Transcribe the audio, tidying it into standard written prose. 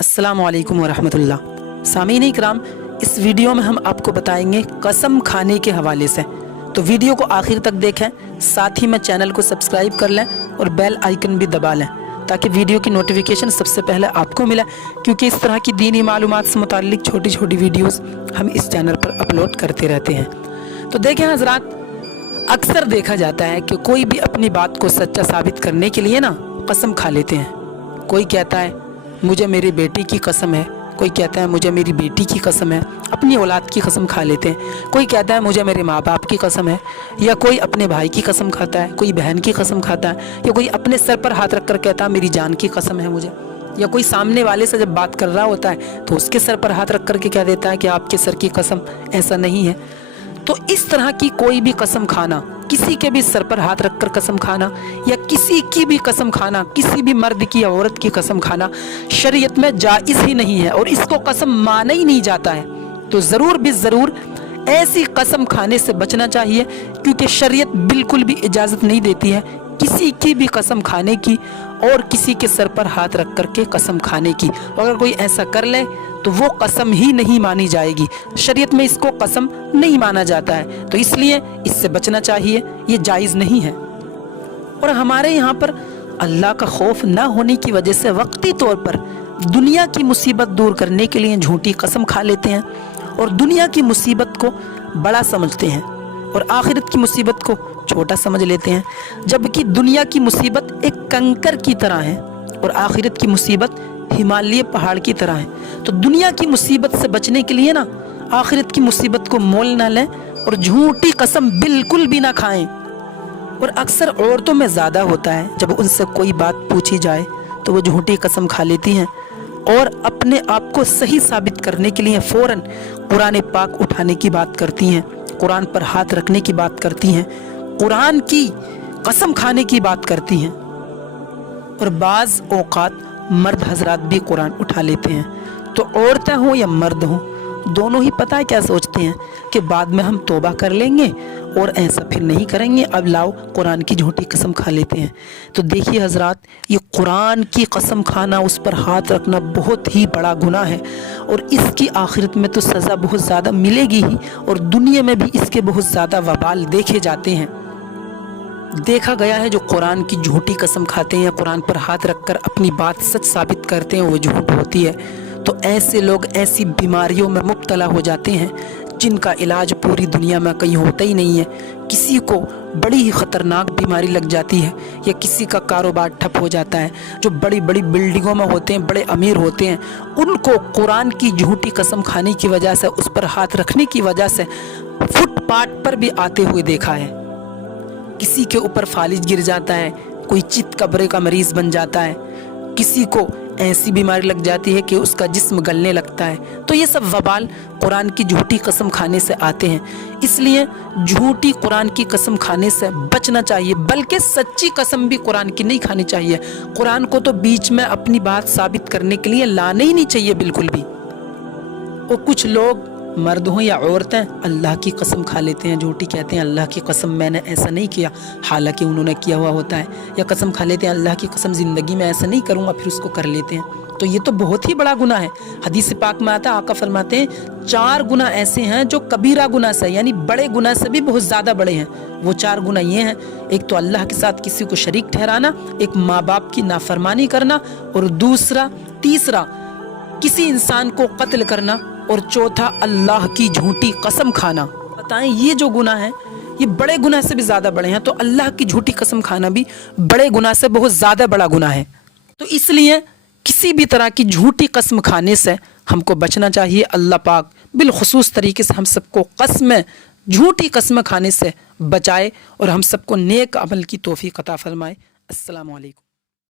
अस्सलामु अलैकुम वरहमतुल्लाह। सामीन इकराम, इस वीडियो में हम आपको बताएंगे कसम खाने के हवाले से, तो वीडियो को आखिर तक देखें। साथ ही में चैनल को सब्सक्राइब कर लें और बेल आइकन भी दबा लें ताकि वीडियो की नोटिफिकेशन सबसे पहले आपको मिले, क्योंकि इस तरह की दीनी मालूमात से मुताल्लिक छोटी छोटी वीडियोस हम इस चैनल पर अपलोड करते रहते हैं। तो देखें हजरात, अक्सर देखा जाता है कि कोई भी अपनी बात को सच्चा साबित करने के लिए ना कसम खा लेते हैं। कोई कहता है मुझे मेरी बेटी की कसम है, कोई कहता है मुझे मेरी बेटी की कसम है, अपनी औलाद की कसम खा लेते हैं। कोई कहता है मुझे मेरे माँ बाप की कसम है, या कोई अपने भाई की कसम खाता है, कोई बहन की कसम खाता है, या कोई अपने सर पर हाथ रख कर कहता है मेरी जान की कसम है मुझे, या कोई सामने वाले से जब बात कर रहा होता है तो उसके सर पर हाथ रख कर के कह देता है कि आपके सर की कसम ऐसा नहीं है। तो इस तरह की कोई भी कसम खाना, किसी के भी सर पर हाथ रखकर कसम खाना, या किसी की भी कसम खाना, किसी भी मर्द की या औरत की कसम खाना शरीयत में जायज़ ही नहीं है और इसको कसम माना ही नहीं जाता है। तो ज़रूर भी ज़रूर ऐसी कसम खाने से बचना चाहिए, क्योंकि शरीयत बिल्कुल भी इजाज़त नहीं देती है किसी की भी कसम खाने की और किसी के सर पर हाथ रख कर के कसम खाने की। अगर कोई ऐसा कर ले तो वो कसम ही नहीं मानी जाएगी, शरीयत में इसको कसम नहीं माना जाता है। तो इसलिए इससे बचना चाहिए, ये जायज़ नहीं है। और हमारे यहाँ पर अल्लाह का खौफ ना होने की वजह से वक्ती तौर पर दुनिया की मुसीबत दूर करने के लिए झूठी कसम खा लेते हैं और दुनिया की मुसीबत को बड़ा समझते हैं और आखिरत की मुसीबत को छोटा समझ लेते हैं। जबकि दुनिया की मुसीबत एक कंकर की तरह है और आखिरत की मुसीबत हिमालय पहाड़ की तरह है। तो दुनिया की मुसीबत से बचने के लिए ना आखिरत की मुसीबत को मोल ना लें और झूठी कसम बिल्कुल भी ना खाएं। और अक्सर औरतों में ज़्यादा होता है, जब उनसे कोई बात पूछी जाए तो वो झूठी कसम खा लेती हैं और अपने आप को सही साबित करने के लिए फ़ौरन कुरान पाक उठाने की बात करती हैं, कुरान पर हाथ रखने की बात करती हैं, कुरान की कसम खाने की बात करती हैं। और बाज़ औक़ात मर्द हजरात भी कुरान उठा लेते हैं। तो औरतें हों या मर्द हों, दोनों ही पता है क्या सोचते हैं कि बाद में हम तौबा कर लेंगे और ऐसा फिर नहीं करेंगे, अब लाओ कुरान की झूठी कसम खा लेते हैं। तो देखिए हजरात, ये कुरान की कसम खाना, उस पर हाथ रखना बहुत ही बड़ा गुनाह है और इसकी आखिरत में तो सज़ा बहुत ज़्यादा मिलेगी ही और दुनिया में भी इसके बहुत ज़्यादा वबाल देखे जाते हैं। देखा गया है जो कुरान की झूठी कसम खाते हैं या कुरान पर हाथ रखकर अपनी बात सच साबित करते हैं वो झूठ होती है। तो ऐसे लोग ऐसी बीमारियों में मुब्तला हो जाते हैं जिनका इलाज पूरी दुनिया में कहीं होता ही नहीं है। किसी को बड़ी ही ख़तरनाक बीमारी लग जाती है या किसी का कारोबार ठप हो जाता है। जो बड़ी बड़ी बिल्डिंगों में होते हैं, बड़े अमीर होते हैं, उनको कुरान की झूठी कसम खाने की वजह से, उस पर हाथ रखने की वजह से फुटपाथ पर भी आते हुए देखा है। किसी के ऊपर फालिज गिर जाता है, कोई चित कब्रे का मरीज़ बन जाता है, किसी को ऐसी बीमारी लग जाती है कि उसका जिस्म गलने लगता है। तो ये सब वबाल कुरान की झूठी कसम खाने से आते हैं। इसलिए झूठी कुरान की कसम खाने से बचना चाहिए, बल्कि सच्ची कसम भी कुरान की नहीं खानी चाहिए। कुरान को तो बीच में अपनी बात साबित करने के लिए लाना ही नहीं चाहिए बिल्कुल भी। और कुछ लोग मर्द हों या औरतें अल्लाह की कसम खा लेते हैं, झूठी कहते हैं अल्लाह की कसम मैंने ऐसा नहीं किया, हालांकि उन्होंने किया हुआ होता है। या कसम खा लेते हैं अल्लाह की कसम ज़िंदगी में ऐसा नहीं करूँगा, फिर उसको कर लेते हैं। तो ये तो बहुत ही बड़ा गुनाह है। हदीस पाक में आता है, आका फरमाते हैं 4 गुनाह ऐसे हैं जो कबीरा गुनाह से, यानी बड़े गुनाह से भी बहुत ज़्यादा बड़े हैं। वो 4 गुनाह ये हैं, एक तो अल्लाह के साथ किसी को शरीक ठहराना, एक माँ बाप की नाफरमानी करना, और तीसरा किसी इंसान को कत्ल करना, और चौथा अल्लाह की झूठी कसम खाना। बताएं, ये जो गुनाह है ये बड़े गुनाह से भी ज़्यादा बड़े हैं। तो अल्लाह की झूठी कसम खाना भी बड़े गुनाह से बहुत ज़्यादा बड़ा गुनाह है। तो इसलिए किसी भी तरह की झूठी कसम खाने से हमको बचना चाहिए। अल्लाह पाक बिलखुसूस तरीके से हम सबको कसमें, झूठी कसम खाने से बचाए और हम सबको नेक अमल की तौफीक अता फरमाए। अस्सलामु अलैकुम।